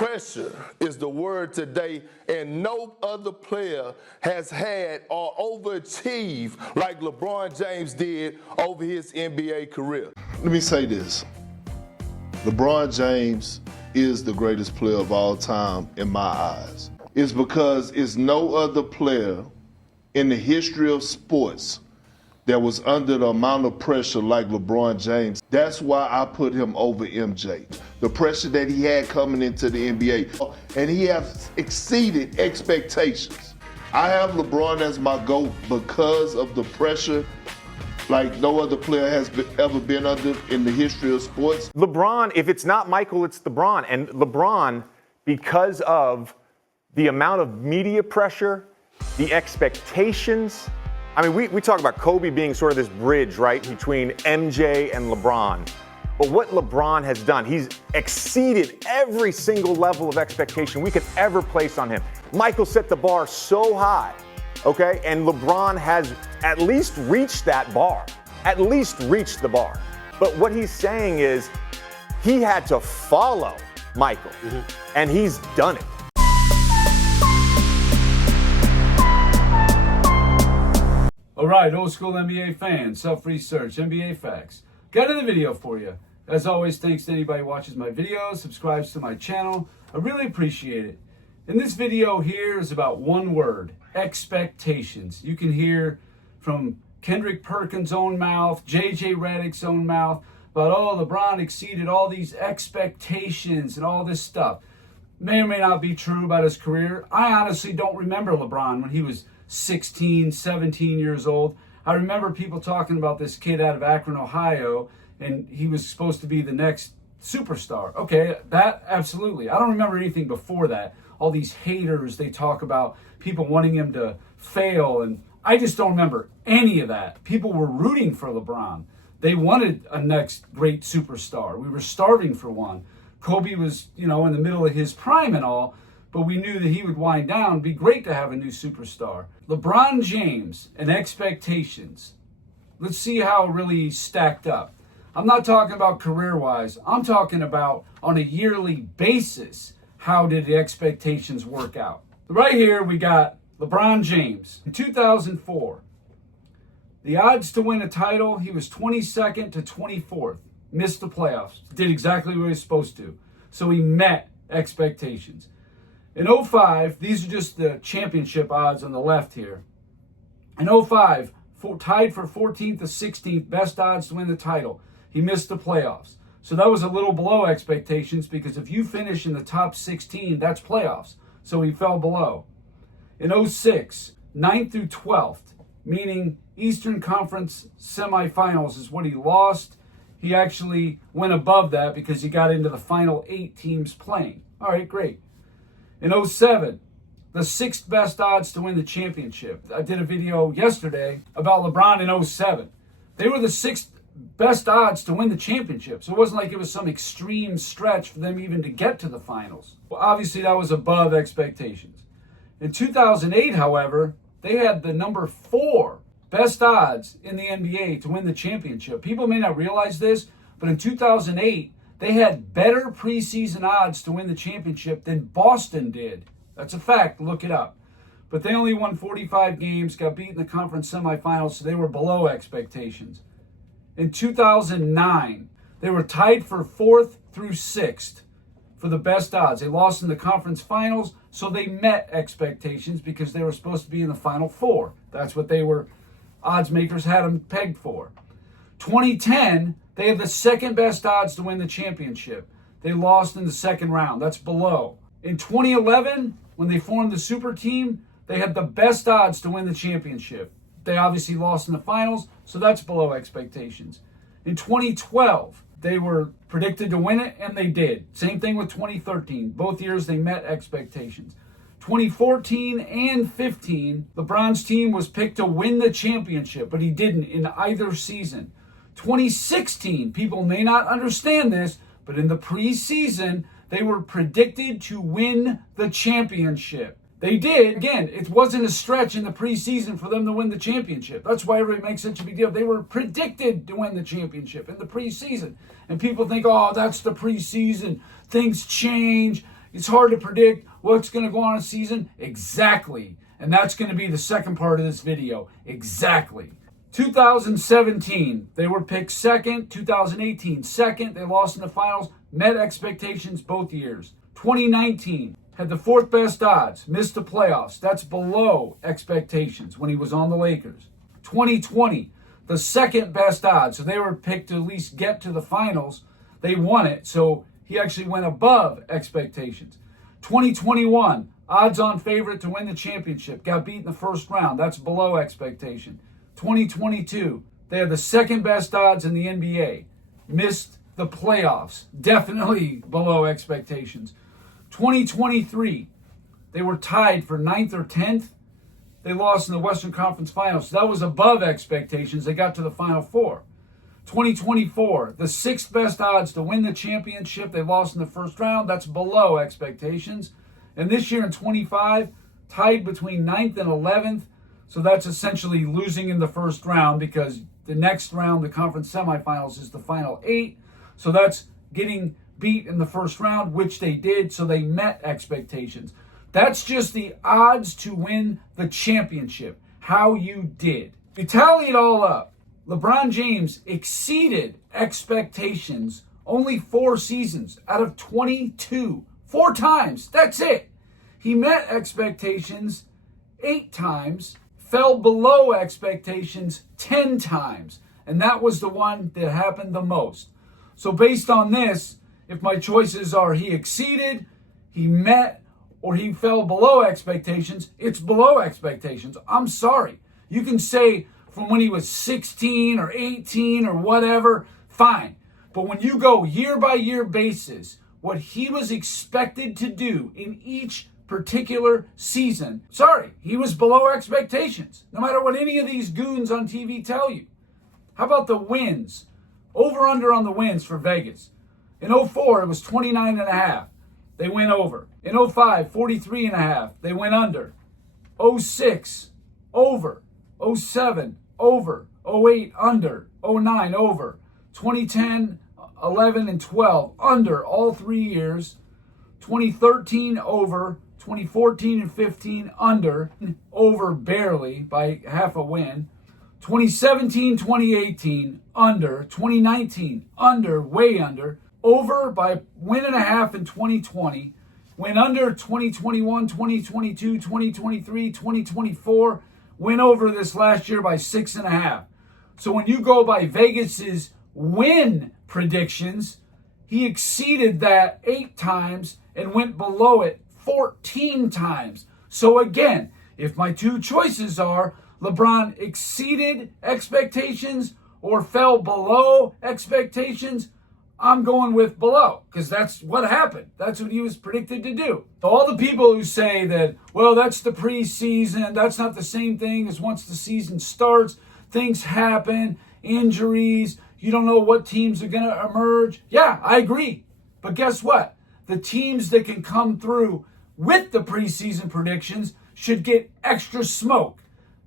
Pressure is the word today, and no other player has had or overachieved like LeBron James did over his NBA career. Let me say this. LeBron James is the greatest player of all time in my eyes. It's because it's no other player in the history of sports that was under the amount of pressure like LeBron James. That's why I put him over MJ. The pressure that he had coming into the NBA, and he has exceeded expectations. I have LeBron as my GOAT because of the pressure like no other player has ever been under in the history of sports. LeBron, if it's not Michael, it's LeBron. And LeBron, because of the amount of media pressure, the expectations. I mean, we talk about Kobe being sort of this bridge, right, between MJ and LeBron. But what LeBron has done, he's exceeded every single level of expectation we could ever place on him. Michael set the bar so high, okay? And LeBron has at least reached that bar, at least reached the bar. But what he's saying is he had to follow Michael, and he's done it. All right, old school NBA fans, self-research, NBA facts. Got another video for you. As always, thanks to anybody who watches my videos, subscribes to my channel. I really appreciate it. And this video here is about one word, expectations. You can hear from Kendrick Perkins' own mouth, JJ Redick's own mouth, about, oh, LeBron exceeded all these expectations and all this stuff. May or may not be true about his career. I honestly don't remember LeBron when he was 16, 17 years old. I remember people talking about this kid out of Akron, Ohio, and he was supposed to be the next superstar. Okay, that absolutely. I don't remember anything before that. All these haters, they talk about people wanting him to fail, and I just don't remember any of that. People were rooting for LeBron. They wanted a next great superstar. We were starving for one. Kobe was, in the middle of his prime and all, but we knew that he would wind down. It'd be great to have a new superstar. LeBron James and expectations. Let's see how it really stacked up. I'm not talking about career-wise. I'm talking about on a yearly basis, how did the expectations work out? Right here, we got LeBron James. In 2004, the odds to win a title, he was 22nd to 24th. Missed the playoffs. Did exactly what he was supposed to. So he met expectations. In 05, these are just the championship odds on the left here. In 05, tied for 14th to 16th, best odds to win the title. He missed the playoffs. So that was a little below expectations because if you finish in the top 16, that's playoffs. So he fell below. In 06, 9th through 12th, meaning Eastern Conference semifinals is what he lost. He actually went above that because he got into the final 8 teams playing. All right, great. In 07, the 6th best odds to win the championship. I did a video yesterday about LeBron in 07. They were the 6th best odds to win the championship. So it wasn't like it was some extreme stretch for them even to get to the finals. Well, obviously that was above expectations. In 2008, however, they had the number 4 best odds in the NBA to win the championship. People may not realize this, but in 2008, they had better preseason odds to win the championship than Boston did. That's a fact. Look it up. But they only won 45 games, got beat in the conference semifinals, so they were below expectations. In 2009, they were tied for 4th through 6th for the best odds. They lost in the conference finals, so they met expectations because they were supposed to be in the final 4. That's what they were, odds makers had them pegged for. 2010, they had the 2nd best odds to win the championship. They lost in the 2nd round. That's below. In 2011, when they formed the super team, they had the best odds to win the championship. They obviously lost in the finals, so that's below expectations. In 2012, they were predicted to win it, and they did. Same thing with 2013. Both years they met expectations. 2014 and 15, LeBron's team was picked to win the championship, but he didn't in either season. 2016, people may not understand this, but in the preseason, they were predicted to win the championship. They did. Again, it wasn't a stretch in the preseason for them to win the championship. That's why everybody makes such a big deal. They were predicted to win the championship in the preseason. And people think, oh, that's the preseason. Things change. it's hard to predict what's going to go on in a season. Exactly. And that's going to be the second part of this video. Exactly. 2017, they were picked second. 2018, second. They lost in the finals. Met expectations both years. 2019, had the fourth best odds. Missed the playoffs. That's below expectations when he was on the Lakers. 2020, the second best odds. So they were picked to at least get to the finals. They won it. So he actually went above expectations. 2021, odds-on favorite to win the championship. Got beat in the first round. That's below expectation. 2022, they had the second best odds in the NBA. Missed the playoffs. Definitely below expectations. 2023, they were tied for 9th or 10th. They lost in the Western Conference Finals. So that was above expectations. They got to the Final Four. 2024, the sixth best odds to win the championship. They lost in the first round. That's below expectations. And this year in 25, tied between 9th and 11th. So that's essentially losing in the first round because the next round, the conference semifinals, is the final 8. So that's getting beat in the first round, which they did. So they met expectations. That's just the odds to win the championship, how you did. You tally it all up. LeBron James exceeded expectations only 4 seasons out of 22. 4 times. That's it. He met expectations 8 times, fell below expectations 10 times. And that was the one that happened the most. So based on this, if my choices are he exceeded, he met, or he fell below expectations, it's below expectations. I'm sorry. You can say from when he was 16 or 18 or whatever, fine. But when you go year by year basis, what he was expected to do in each particular season, sorry, he was below expectations, no matter what any of these goons on TV tell you. How about the wins? Over under on the wins for Vegas. In 04, it was 29.5. They went over. In 05, 43.5. They went under. 06, over. 07, over. 08, under. 09, over. 2010, 11, and 12, under all 3 years. 2013, over. 2014 and 15, under. Over barely by half a win. 2017, 2018, under. 2019, under, way under. Over by win and a half in 2020. Went under 2021, 2022, 2023, 2024. Went over this last year by 6.5. So when you go by Vegas's win predictions, he exceeded that 8 times and went below it 14 times. So again, if my 2 choices are LeBron exceeded expectations or fell below expectations, I'm going with below because that's what happened. That's what he was predicted to do. All the people who say that, well, that's the preseason, that's not the same thing as once the season starts, things happen, injuries, you don't know what teams are going to emerge. Yeah, I agree. But guess what? The teams that can come through with the preseason predictions should get extra smoke.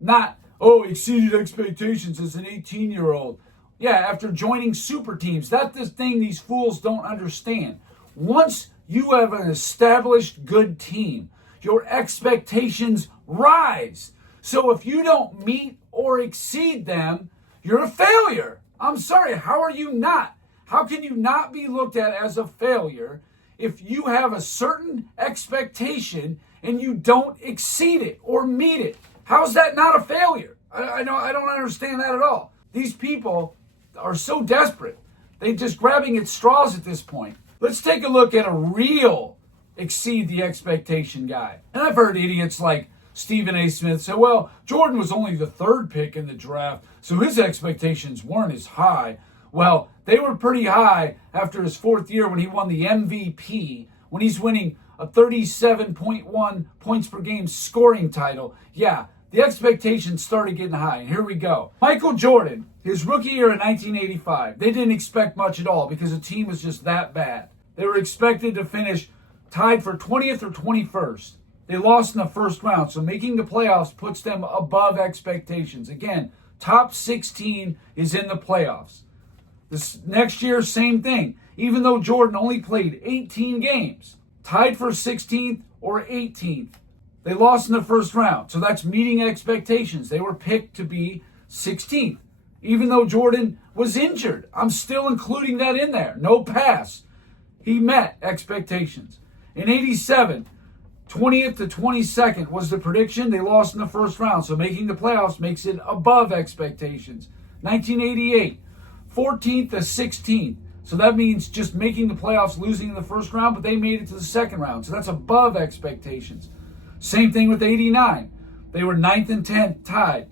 Not, oh, exceeded expectations as an 18-year-old. Yeah, after joining super teams. That's the thing these fools don't understand. Once you have an established good team, your expectations rise. So if you don't meet or exceed them, you're a failure. I'm sorry, how are you not? How can you not be looked at as a failure if you have a certain expectation and you don't exceed it or meet it? How's that not a failure? I don't understand that at all. These people are so desperate. They're just grabbing at straws at this point. Let's take a look at a real exceed the expectation guy. And I've heard idiots like Stephen A. Smith say, well, Jordan was only the 3rd pick in the draft, so his expectations weren't as high. Well, they were pretty high after his 4th year when he won the MVP, when he's winning a 37.1 points per game scoring title. Yeah, the expectations started getting high, and here we go. Michael Jordan, his rookie year in 1985, they didn't expect much at all because the team was just that bad. They were expected to finish tied for 20th or 21st. They lost in the first round, so making the playoffs puts them above expectations. Again, top 16 is in the playoffs. This next year, same thing. Even though Jordan only played 18 games, tied for 16th or 18th. They lost in the first round, so that's meeting expectations. They were picked to be 16th. Even though Jordan was injured, I'm still including that in there. No pass. He met expectations. In 87, 20th to 22nd was the prediction. They lost in the first round, so making the playoffs makes it above expectations. 1988, 14th to 16th. So that means just making the playoffs, losing in the first round, but they made it to the second round. So that's above expectations. Same thing with 89. They were 9th and 10th tied.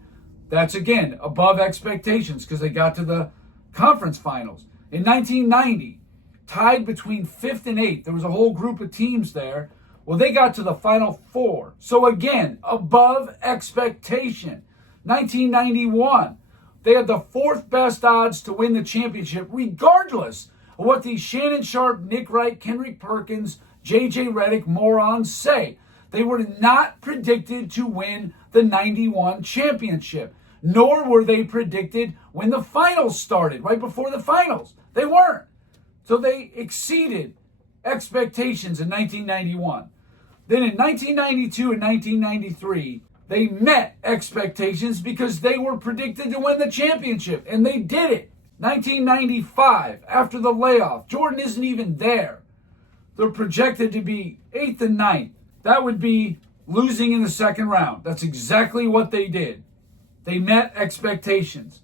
That's, again, above expectations because they got to the conference finals. In 1990, tied between 5th and 8th. There was a whole group of teams there. Well, they got to the Final Four. So, again, above expectation. 1991, they had the 4th best odds to win the championship, regardless of what these Shannon Sharpe, Nick Wright, Kendrick Perkins, J.J. Redick morons say. They were not predicted to win the 91 championship, nor were they predicted when the finals started, right before the finals. They weren't. So they exceeded expectations in 1991. Then in 1992 and 1993, they met expectations because they were predicted to win the championship, and they did it. 1995, after the layoff, Jordan isn't even there. They're projected to be 8th and 9th. That would be losing in the second round. That's exactly what they did. They met expectations.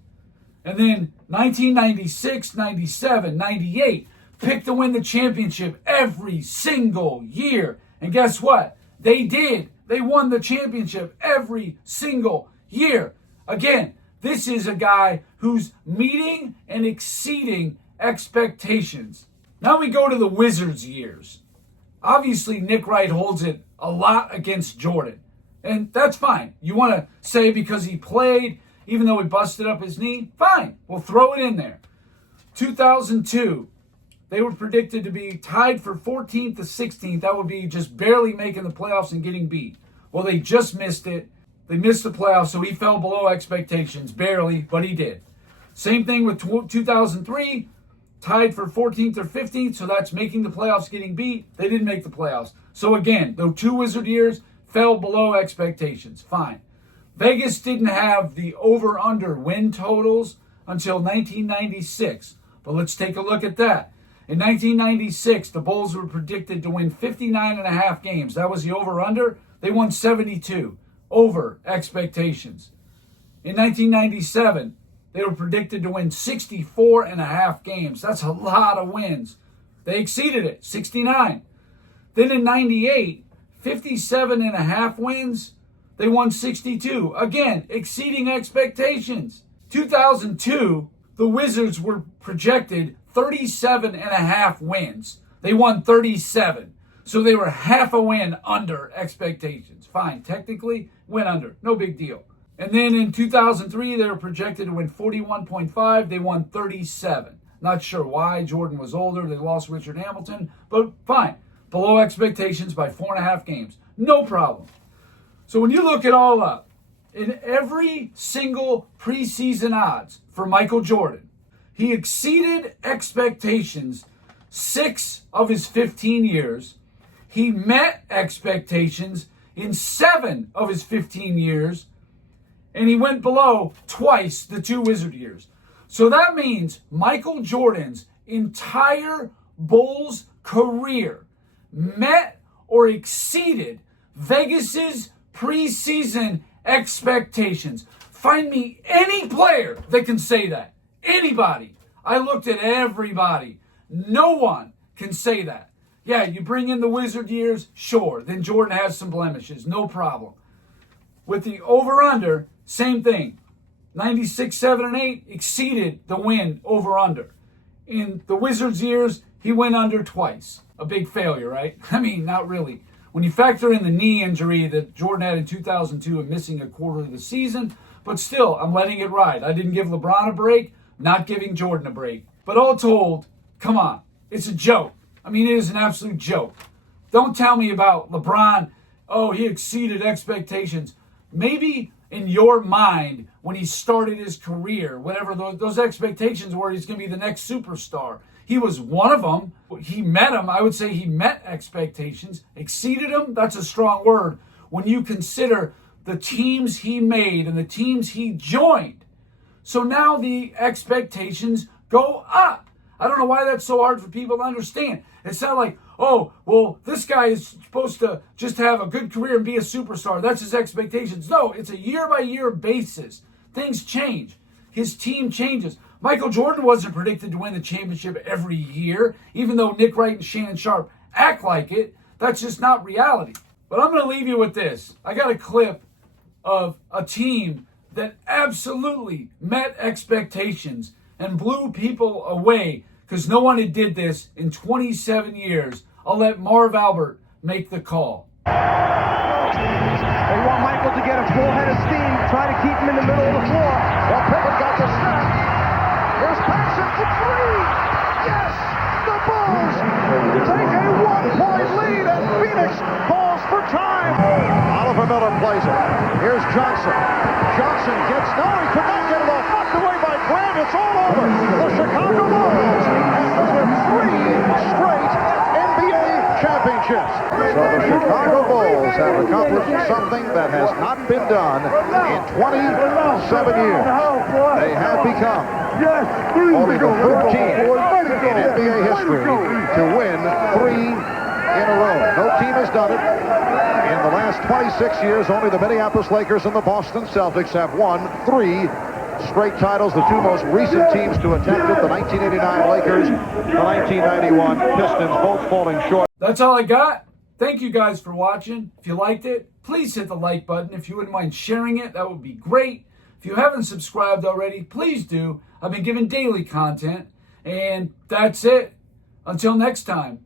And then 1996, 97, 98, picked to win the championship every single year. And guess what? They did. They won the championship every single year. Again, this is a guy who's meeting and exceeding expectations. Now we go to the Wizards years. Obviously, Nick Wright holds it a lot against Jordan. And that's fine. You want to say because he played, even though he busted up his knee? Fine. We'll throw it in there. 2002, they were predicted to be tied for 14th to 16th. That would be just barely making the playoffs and getting beat. Well, they just missed it. They missed the playoffs, so he fell below expectations. Barely, but he did. Same thing with 2003. Tied for 14th or 15th, so that's making the playoffs, getting beat. They didn't make the playoffs. So again, those 2 Wizard years fell below expectations. Fine. Vegas didn't have the over-under win totals until 1996. But let's take a look at that. In 1996, the Bulls were predicted to win 59.5 games. That was the over-under. They won 72. Over expectations. In 1997, they were predicted to win 64.5 games. That's a lot of wins. They exceeded it, 69. Then in 98, 57.5 wins. They won 62. Again, exceeding expectations. 2002, the Wizards were projected 37.5 wins. They won 37. So they were half a win under expectations. Fine, technically went under. No big deal. And then in 2003, they were projected to win 41.5. They won 37. Not sure why. Jordan was older. They lost Richard Hamilton. But fine. Below expectations by 4.5 games. No problem. So when you look it all up, in every single preseason odds for Michael Jordan, he exceeded expectations 6 of his 15 years. He met expectations in 7 of his 15 years. And he went below twice the 2 Wizard years. So that means Michael Jordan's entire Bulls career met or exceeded Vegas's preseason expectations. Find me any player that can say that. Anybody. I looked at everybody. No one can say that. Yeah, you bring in the Wizard years, sure. Then Jordan has some blemishes, no problem. With the over-under, same thing. 96, 7, and 8 exceeded the win over-under. In the Wizards years, he went under twice. A big failure, right? I mean, not really. When you factor in the knee injury that Jordan had in 2002 and missing a quarter of the season, but still, I'm letting it ride. I didn't give LeBron a break, not giving Jordan a break. But all told, come on, it's a joke. I mean, it is an absolute joke. Don't tell me about LeBron, oh, he exceeded expectations. Maybe in your mind, when he started his career, whatever those expectations were, he's going to be the next superstar. He was one of them. He met them. I would say he met expectations, exceeded them. That's a strong word when you consider the teams he made and the teams he joined. So now the expectations go up. I don't know why that's so hard for people to understand. It's not like, oh, well, this guy is supposed to just have a good career and be a superstar. That's his expectations. No, it's a year-by-year basis. Things change. His team changes. Michael Jordan wasn't predicted to win the championship every year, even though Nick Wright and Shannon Sharp act like it. That's just not reality. But I'm going to leave you with this. I got a clip of a team that absolutely met expectations and blew people away because no one had did this in 27 years. I'll let Marv Albert make the call. They want Michael to get a full head of steam, try to keep him in the middle of the floor. Well, Pippen got the snap. Here's Paxson for three. Yes! The Bulls take a 1-point lead, and Phoenix calls for time. Oliver Miller plays it. Here's Johnson. Johnson gets, no, he could not get it off. Knocked away by Grant. It's all over. The Chicago Bulls have won 3 straight NBA championships. So the Chicago Bulls have accomplished something that has not been done in 27 years. They have become only the third team in NBA history to win 3 in a row. No team has done it. In the last 26 years, only the Minneapolis Lakers and the Boston Celtics have won 3 straight titles. The 2 most recent teams to attempt it, the 1989 Lakers, the 1991 Pistons, both falling short. That's all I got. Thank you guys for watching. If you liked it, please hit the like button. If you wouldn't mind sharing it, that would be great. If you haven't subscribed already, please do. I've been giving daily content. And that's it. Until next time.